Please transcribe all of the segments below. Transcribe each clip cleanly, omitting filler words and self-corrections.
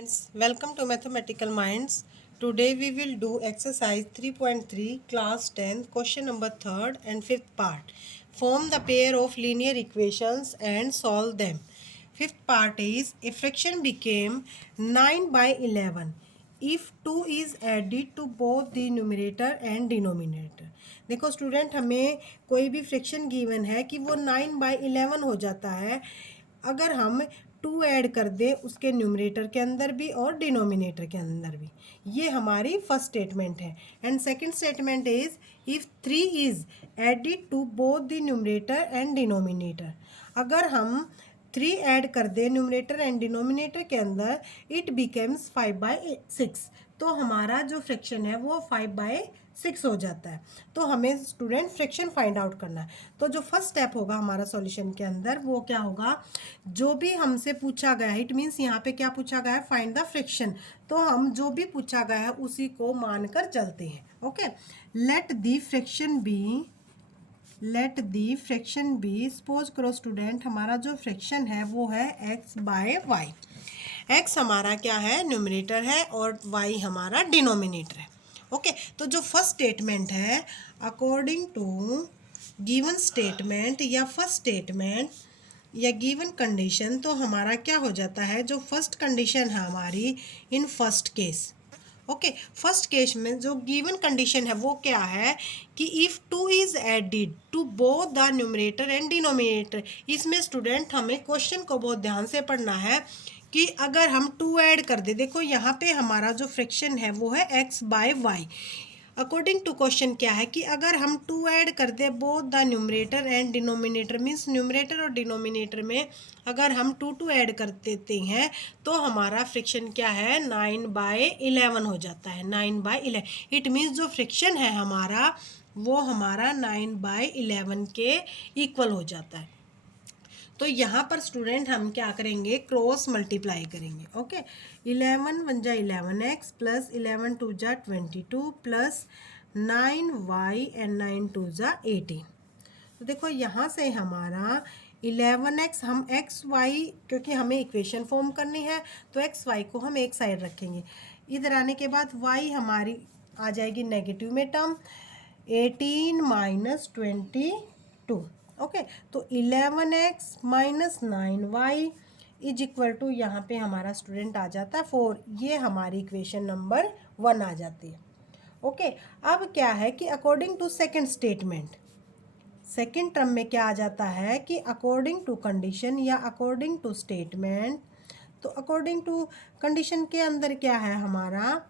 Friends, welcome to Mathematical Minds. Today we will do exercise 3.3 class 10 question number 3rd and 5th part. Form the pair of linear equations and solve them. Fifth part is a fraction became 9 by 11 if 2 is added to both the numerator and denominator. देखो student, हमें कोई भी fraction given है कि वो 9 by 11 हो जाता है अगर हम 2 ऐड कर दें उसके न्यूमरेटर के अंदर भी और डिनोमिनेटर के अंदर भी। ये हमारी फर्स्ट स्टेटमेंट है। And second statement is if 3 is added to both the numerator and denominator. अगर हम 3 ऐड कर दें न्यूमरेटर एंड डिनोमिनेटर के अंदर, इट बिकम्स 5/6। तो हमारा जो फ्रैक्शन है वो 5/6 हो जाता है। तो हमें स्टूडेंट फ्रैक्शन फाइंड आउट करना है। तो जो फर्स्ट स्टेप होगा हमारा सॉल्यूशन के अंदर वो क्या होगा, जो भी हमसे पूछा गया है, इट मीन्स यहाँ पे क्या पूछा गया है, फाइंड द फ्रैक्शन। तो हम जो भी पूछा गया है उसी को मानकर चलते हैं। Okay, let the fraction be suppose करो स्टूडेंट, हमारा जो फ्रैक्शन है वो है x बाय वाई। x हमारा क्या है, न्यूमरेटर है, और y हमारा डिनोमिनेटर है। ओके, तो जो फर्स्ट स्टेटमेंट है अकॉर्डिंग टू गिवन स्टेटमेंट या फर्स्ट स्टेटमेंट या गिवन कंडीशन, तो हमारा क्या हो जाता है, जो फर्स्ट कंडीशन है हमारी in first case. Okay, first case में जो गिवन कंडीशन है वो क्या है कि if 2 is added to both the numerator and denominator. इसमें स्टूडेंट हमें क्वेश्चन को बहुत ध्यान से पढ़ना है कि अगर हम 2 ऐड कर दे, देखो यहाँ पे हमारा जो फ्रैक्शन है वो है x by y. According to question क्या है कि अगर हम 2 ऐड कर दे both the numerator and denominator, means numerator और डिनोमिनेटर में अगर हम 2 ऐड कर देते हैं तो हमारा फ्रैक्शन क्या है, 9/11 हो जाता है। 9/11 इट मीन्स जो फ्रैक्शन है हमारा वो हमारा 9/11 के इक्वल हो जाता है। तो यहाँ पर स्टूडेंट हम क्या करेंगे, क्रॉस मल्टीप्लाई करेंगे। ओके, 11 1 जा 11x प्लस 11 2 जा 22 प्लस 9y एंड 9 2 जा 18। तो देखो यहाँ से हमारा 11x, हम एक्स वाई क्योंकि हमें इक्वेशन फॉर्म करनी है तो एक्स वाई को हम एक साइड रखेंगे। इधर आने के बाद y हमारी आ जाएगी नेगेटिव में टर्म, 18 माइनस 22। ओके, तो 11x minus 9y is equal to, यहाँ पे हमारा स्टूडेंट आ जाता है 4। ये हमारी इक्वेशन नंबर 1 आ जाती है। ओके, अब क्या है कि according to second statement, second term में क्या आ जाता है कि अकॉर्डिंग टू कंडीशन या अकॉर्डिंग टू स्टेटमेंट। तो अकॉर्डिंग टू कंडीशन के अंदर क्या है हमारा,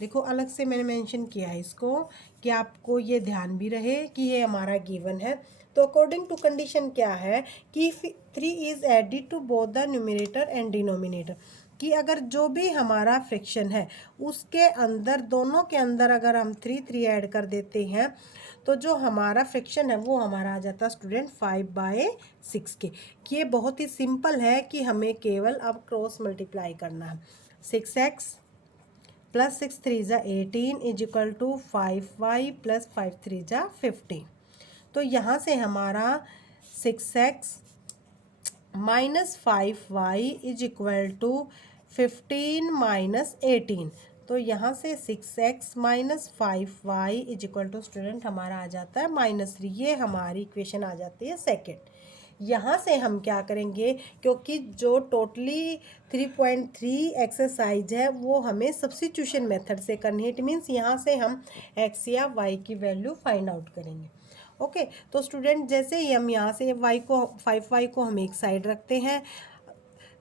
देखो अलग से मैंने मेंशन किया है इसको कि आपको ये ध्यान भी रहे कि ये हमारा गिवन है। तो अकॉर्डिंग टू कंडीशन क्या है कि 3 is added to both the numerator and denominator, कि अगर जो भी हमारा फ्रैक्शन है उसके अंदर, दोनों के अंदर अगर हम 3 ऐड कर देते हैं तो जो हमारा फ्रैक्शन है वो हमारा आ जाता है स्टूडेंट 5/6 के। ये बहुत ही सिंपल है कि हमें केवल अब क्रॉस मल्टीप्लाई करना है। 6x प्लस 6 3 जा 18 is equal to 5y plus 5 3 जा 15। तो यहाँ से हमारा 6x minus 5y is equal to 15 minus 18। तो यहाँ से 6x minus 5y is equal to student हमारा आ जाता है -3। ये हमारी इक्वेशन आ जाती है सेकेंड। यहाँ से हम क्या करेंगे, क्योंकि जो टोटली 3.3 एक्सरसाइज है वो हमें सब्स्टिट्यूशन मेथड से करनी है। इट मीन्स यहाँ से हम x या y की वैल्यू फाइंड आउट करेंगे। ओके, तो स्टूडेंट जैसे ही हम यहाँ से फाइव वाई को हम एक साइड रखते हैं,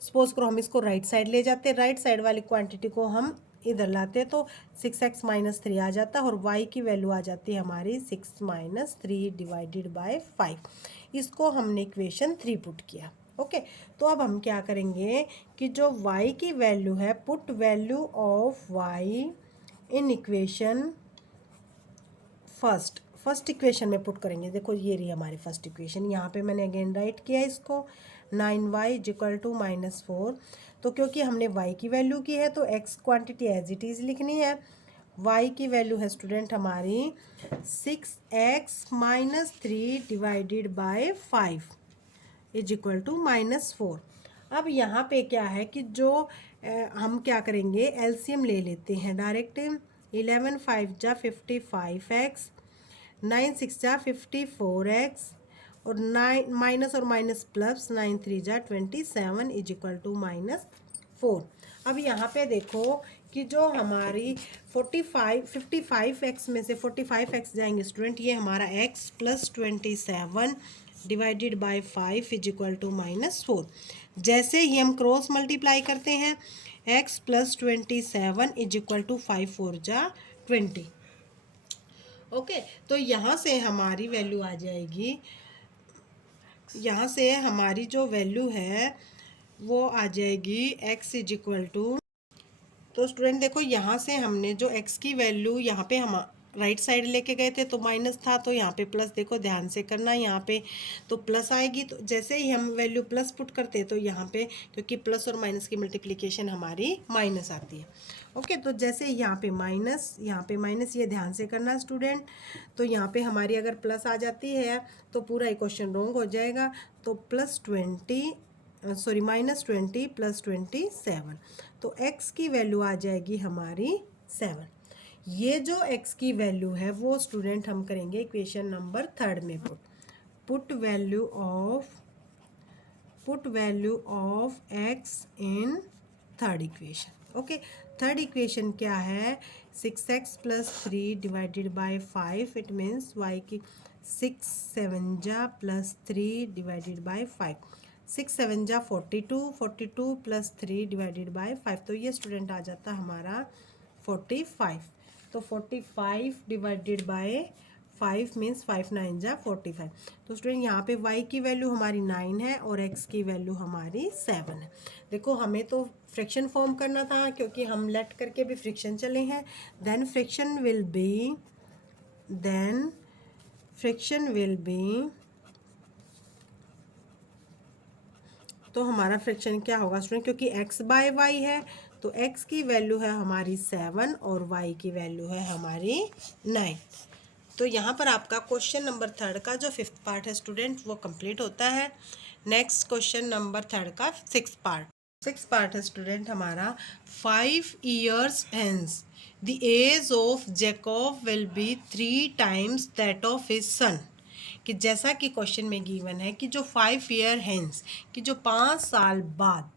सपोज करो हम इसको राइट साइड ले जाते हैं, राइट साइड वाली क्वांटिटी को हम इधर लाते हैं तो 6x माइनस 3 आ जाता है और y की वैल्यू आ जाती है हमारी 6 माइनस 3 डिवाइडेड बाय 5। इसको हमने इक्वेशन 3 पुट किया। ओके, तो अब हम क्या करेंगे कि जो y की वैल्यू है, put value of y in equation first equation में पुट करेंगे। देखो ये रही हमारी फर्स्ट इक्वेशन, यहाँ पे मैंने अगेन राइट किया इसको 9y इक्वल टू -4। तो क्योंकि हमने y की वैल्यू की है तो x quantity as it is लिखनी है। y की वैल्यू है स्टूडेंट हमारी 6x minus 3 divided by 5 is equal to -4। अब यहाँ पे क्या है कि जो हम क्या करेंगे, एलसीएम ले लेते हैं डायरेक्ट। 11 5 जा 55x, 9 6 जा 54x, और 9 माइनस और माइनस प्लस, 9 3 जा 27 इज इक्वल टू -4। अब यहाँ पे देखो कि जो हमारी 55x में से 45x जाएंगे स्टूडेंट, ये हमारा x plus 27 divided by 5 is equal to -4। जैसे ही हम क्रॉस मल्टीप्लाई करते हैं, x plus 27 is equal to 5 4 जा 20। ओके, तो यहाँ से हमारी वैल्यू आ जाएगी, यहाँ से हमारी जो वैल्यू है वो आ जाएगी x इज इक्वल टू, तो स्टूडेंट देखो यहाँ से हमने जो x की वैल्यू यहाँ पे हम राइट साइड लेके गए थे तो माइनस था, तो यहाँ पे प्लस, देखो ध्यान से करना, यहाँ पे तो प्लस आएगी। तो जैसे ही हम वैल्यू प्लस पुट करते हैं तो यहाँ पे, क्योंकि प्लस और माइनस की मल्टीप्लिकेशन हमारी माइनस आती है। ओके, तो जैसे यहाँ पे माइनस, ये ध्यान से करना स्टूडेंट। तो यहाँ पे हमारी अगर प्लस आ जाती है तो पूरा इक्वेशन रॉन्ग हो जाएगा। तो -20 प्लस 27, तो x की वैल्यू आ जाएगी हमारी 7। ये जो x की वैल्यू है वो स्टूडेंट हम करेंगे इक्वेशन नंबर 3 में put value of x in third equation. Okay, third equation क्या है, 6x plus 3 divided by 5, it means y की 6 7 जा प्लस 3 डिवाइडेड बाय 5, 6 7 जा 42 प्लस 3 डिवाइडेड बाय 5, तो ये स्टूडेंट आ जाता हमारा 45। तो 45 डिवाइडेड बाय 5 मीन्स 5 9 जा 45। तो स्टूडेंट यहाँ पे y की वैल्यू हमारी 9 है और x की वैल्यू हमारी 7 है। देखो हमें तो फ्रैक्शन फॉर्म करना था, क्योंकि हम लेट करके भी फ्रैक्शन चले हैं। देन फ्रैक्शन विल बी तो हमारा फ्रैक्शन क्या होगा स्टूडेंट, क्योंकि x बाय y है तो x की वैल्यू है हमारी 7 और y की वैल्यू है हमारी 9। तो यहाँ पर आपका क्वेश्चन नंबर 3 का जो 5th पार्ट है स्टूडेंट वो कंप्लीट होता है। नेक्स्ट क्वेश्चन नंबर 3 का 6th पार्ट है स्टूडेंट हमारा, 5 years hence the age of Jacob will be 3 times that of his son। कि जैसा कि क्वेश्चन में गिवन है कि जो 5 year hence, कि जो 5 साल बाद,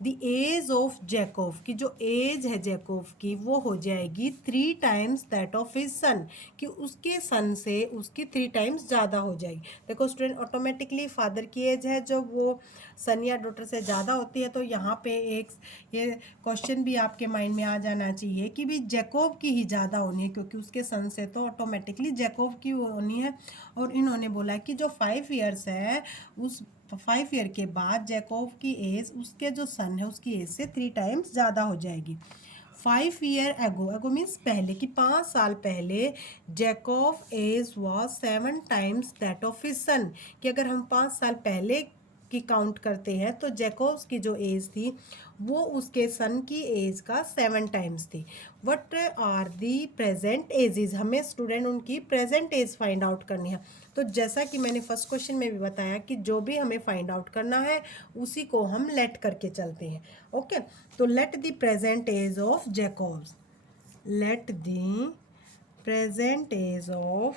द एज ऑफ जैकोब, की जो एज है जैकोब की वो हो जाएगी 3 times that of his son, कि उसके सन से उसकी 3 टाइम्स ज़्यादा हो जाएगी। देखो स्टूडेंट, ऑटोमेटिकली फादर की एज है जब वो सन या डॉटर से ज़्यादा होती है, तो यहाँ पे एक ये क्वेश्चन भी आपके माइंड में आ जाना चाहिए कि भी जैकोब की ही ज़्यादा होनी है, क्योंकि उसके सन से तो ऑटोमेटिकली जैकोब की होनी है। और इन्होंने बोला कि जो 5 ईयर्स है उस 5 ईयर के बाद जैकोब की एज उसके जो सन है उसकी एज से 3 टाइम्स ज़्यादा हो जाएगी। 5 ईयर एगो मीन्स पहले, कि 5 साल पहले Jacob age was 7 times that of his son, कि अगर हम 5 साल पहले की काउंट करते हैं तो जैकोब्स की जो एज थी वो उसके सन की एज का 7 टाइम्स थी। What are the present ages, हमें स्टूडेंट उनकी प्रेजेंट एज फाइंड आउट करनी है। तो जैसा कि मैंने फर्स्ट क्वेश्चन में भी बताया कि जो भी हमें फाइंड आउट करना है उसी को हम लेट करके चलते हैं। ओके, तो let the present age of Jacob's, let the present age of,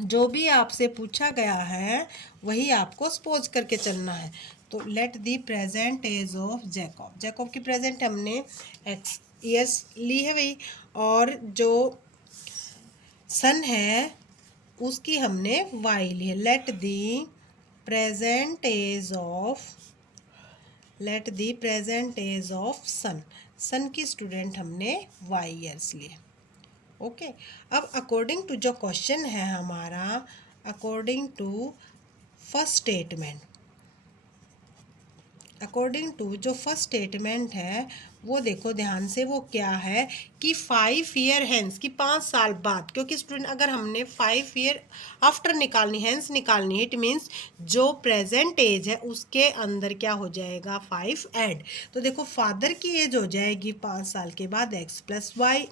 जो भी आपसे पूछा गया है वही आपको सपोज करके चलना है। तो let the present age of Jacob, Jacob की प्रेजेंट हमने एक्स ईयर्स ली है भाई, और जो सन है उसकी हमने वाई ली है। Let the present age of son, son की स्टूडेंट हमने वाई ईयर्स लिए। ओके, अब अकॉर्डिंग टू जो क्वेश्चन है हमारा, according to first statement, according to जो फर्स्ट स्टेटमेंट है वो देखो ध्यान से, वो क्या है कि 5 ईयर हैंस, कि 5 साल बाद, क्योंकि स्टूडेंट अगर हमने 5 ईयर आफ्टर निकालनी, हैंस निकालनी है, इट मीन्स जो प्रेजेंट एज है उसके अंदर क्या हो जाएगा 5 ऐड। तो देखो फादर की एज हो जाएगी 5 साल के बाद x plus y,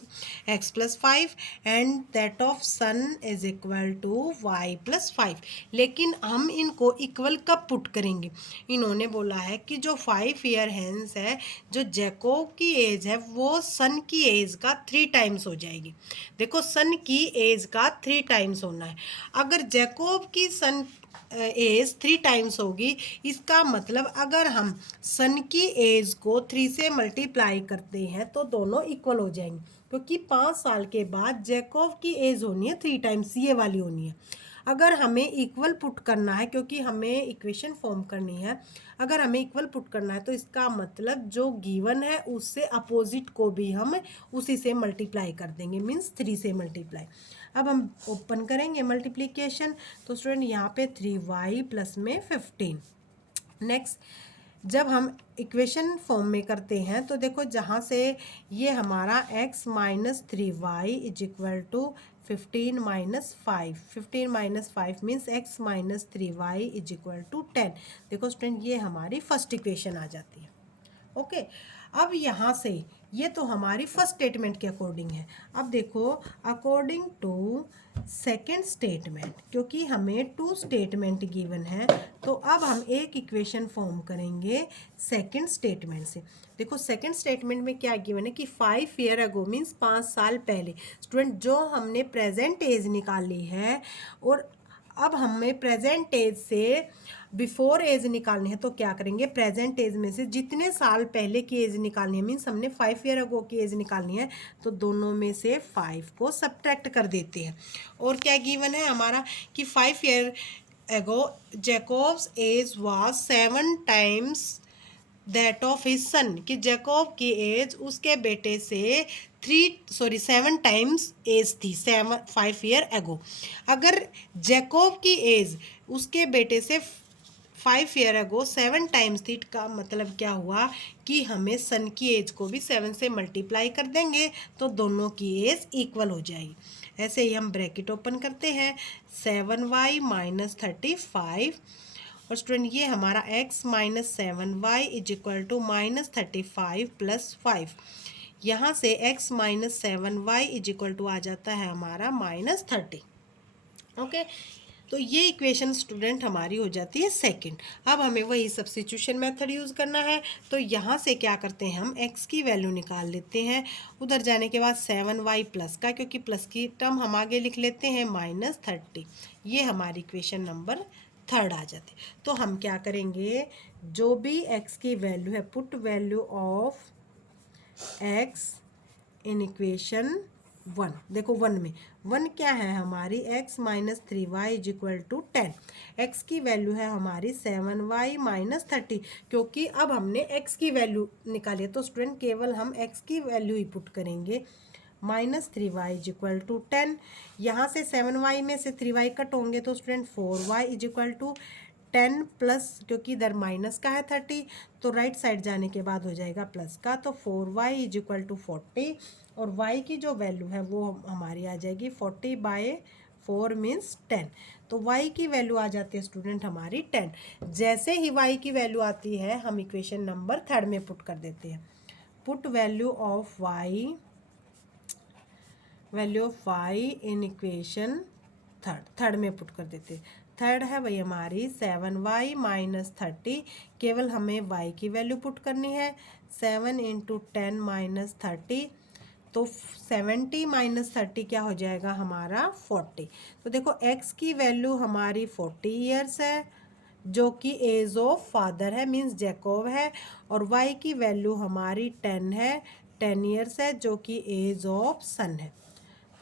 x plus 5, and that of son is equal to y plus 5। लेकिन हम इनको इक्वल कब पुट करेंगे? इन्होंने बोला है कि जो 5 ईयर हैंस है, जो जैकोब की एज है वो सन की एज का 3 टाइम्स हो जाएगी। देखो सन की एज का 3 टाइम्स होना है। अगर जैकोब की सन एज 3 टाइम्स होगी, इसका मतलब अगर हम सन की एज को 3 से मल्टीप्लाई करते हैं तो दोनों इक्वल हो जाएंगे, क्योंकि 5 साल के बाद जैकोब की एज होनी है 3 टाइम्स, ये वाली होनी है। अगर हमें इक्वल पुट करना है, क्योंकि हमें इक्वेशन फॉर्म करनी है, अगर हमें इक्वल पुट करना है तो इसका मतलब जो गिवन है उससे अपोजिट को भी हम उसी से मल्टीप्लाई कर देंगे, मीन्स 3 से मल्टीप्लाई। अब हम ओपन करेंगे मल्टीप्लिकेशन, तो स्टूडेंट यहाँ पे 3y प्लस में 15। नेक्स्ट जब हम इक्वेशन फॉर्म में करते हैं तो देखो जहाँ से ये हमारा x minus 3y is equal to 15 minus 5, 15 minus 5 means x minus 3y is equal to 10। देखो स्टूडेंट ये हमारी फर्स्ट इक्वेशन आ जाती है। ओके अब यहाँ से ये तो हमारी फर्स्ट स्टेटमेंट के अकॉर्डिंग है। अब देखो अकॉर्डिंग टू सेकंड स्टेटमेंट, क्योंकि हमें 2 स्टेटमेंट गिवन है तो अब हम एक इक्वेशन फॉर्म करेंगे सेकंड स्टेटमेंट से। देखो सेकंड स्टेटमेंट में क्या गिवन है कि 5 ईयर अगो मीन्स 5 साल पहले। स्टूडेंट जो हमने प्रेजेंट एज निकाली है और अब हमें प्रेजेंट एज से बिफोर एज निकालनी है, तो क्या करेंगे प्रेजेंट एज में से जितने साल पहले की एज निकालनी है, मीन्स हमने 5 ईयर अगो की एज निकालनी है, तो दोनों में से 5 को सब्ट्रैक्ट कर देते हैं। और क्या गिवन है हमारा कि 5 year ago Jacob's age was 7 times that of his son, कि जैकोब की एज उसके बेटे से 7 टाइम्स एज थी 5 ईयर एगो। अगर जैकोब की एज उसके बेटे से 5 ईयर एगो 7 टाइम्स थी, का मतलब क्या हुआ कि हमें सन की एज को भी 7 से मल्टीप्लाई कर देंगे तो दोनों की एज इक्वल हो जाएगी। ऐसे ही हम ब्रैकेट ओपन करते हैं, 7y माइनस 35, और स्टूडेंट ये हमारा x minus 7y is equal to minus 35 plus 5। यहाँ से x minus 7y is equal to आ जाता है हमारा माइनस 30। ओके तो ये इक्वेशन स्टूडेंट हमारी हो जाती है सेकंड। अब हमें वही सब्स्टिट्यूशन मेथड यूज़ करना है, तो यहाँ से क्या करते हैं हम x की वैल्यू निकाल लेते हैं। उधर जाने के बाद 7y प्लस का, क्योंकि प्लस की टर्म हम आगे लिख लेते हैं माइनस 30। ये हमारी इक्वेशन नंबर थर्ड आ जाती। तो हम क्या करेंगे, जो भी x की वैल्यू है put value of x in equation 1। देखो 1 में 1 क्या है हमारी x minus 3y is equal to 10। x की वैल्यू है हमारी 7y माइनस 30, क्योंकि अब हमने x की वैल्यू निकाली है तो स्टूडेंट केवल हम x की वैल्यू ही पुट करेंगे। Minus 3y is equal to 10, यहाँ से 7y में से 3y कट होंगे तो student 4y is equal to 10 plus, क्योंकि इधर माइनस का है 30 तो राइट साइड जाने के बाद हो जाएगा प्लस का, तो 4y इज इक्वल टू 40, और y की जो वैल्यू है वो हमारी आ जाएगी 40/4 मीन्स 10। तो y की वैल्यू आ जाती है स्टूडेंट हमारी 10। जैसे ही y की वैल्यू आती है हम इक्वेशन नंबर थर्ड में पुट कर देते हैं। Put value of y in equation third में पुट कर देते हैं। थर्ड है भाई हमारी 7y माइनस 30, केवल हमें y की वैल्यू पुट करनी है। 7 इंटू 10 माइनस 30, तो 70 माइनस 30 क्या हो जाएगा हमारा 40। तो देखो x की वैल्यू हमारी 40 ईयर्स है जो कि एज ऑफ फादर है मीन्स जैकोब है, और y की वैल्यू हमारी 10 है, 10 ईयर्स है जो कि एज ऑफ सन है।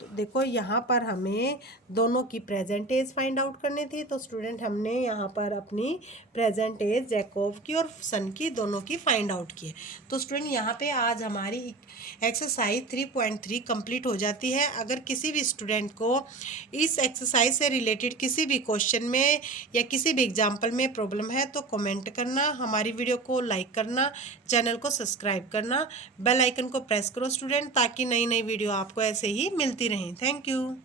तो देखो यहाँ पर हमें दोनों की प्रेजेंट एज फाइंड आउट करनी थी, तो स्टूडेंट हमने यहाँ पर अपनी प्रेजेंट एज जैकब की और सन की दोनों की फाइंड आउट की है। तो स्टूडेंट यहाँ पे आज हमारी एक्सरसाइज 3.3 कंप्लीट हो जाती है। अगर किसी भी स्टूडेंट को इस एक्सरसाइज से रिलेटेड किसी भी क्वेश्चन में या किसी भी एग्जाम्पल में प्रॉब्लम है तो कमेंट करना, हमारी वीडियो को लाइक करना, चैनल को सब्सक्राइब करना, बेल आइकन को प्रेस करो स्टूडेंट, ताकि नई नई वीडियो आपको ऐसे ही मिलती रहें। Thank you.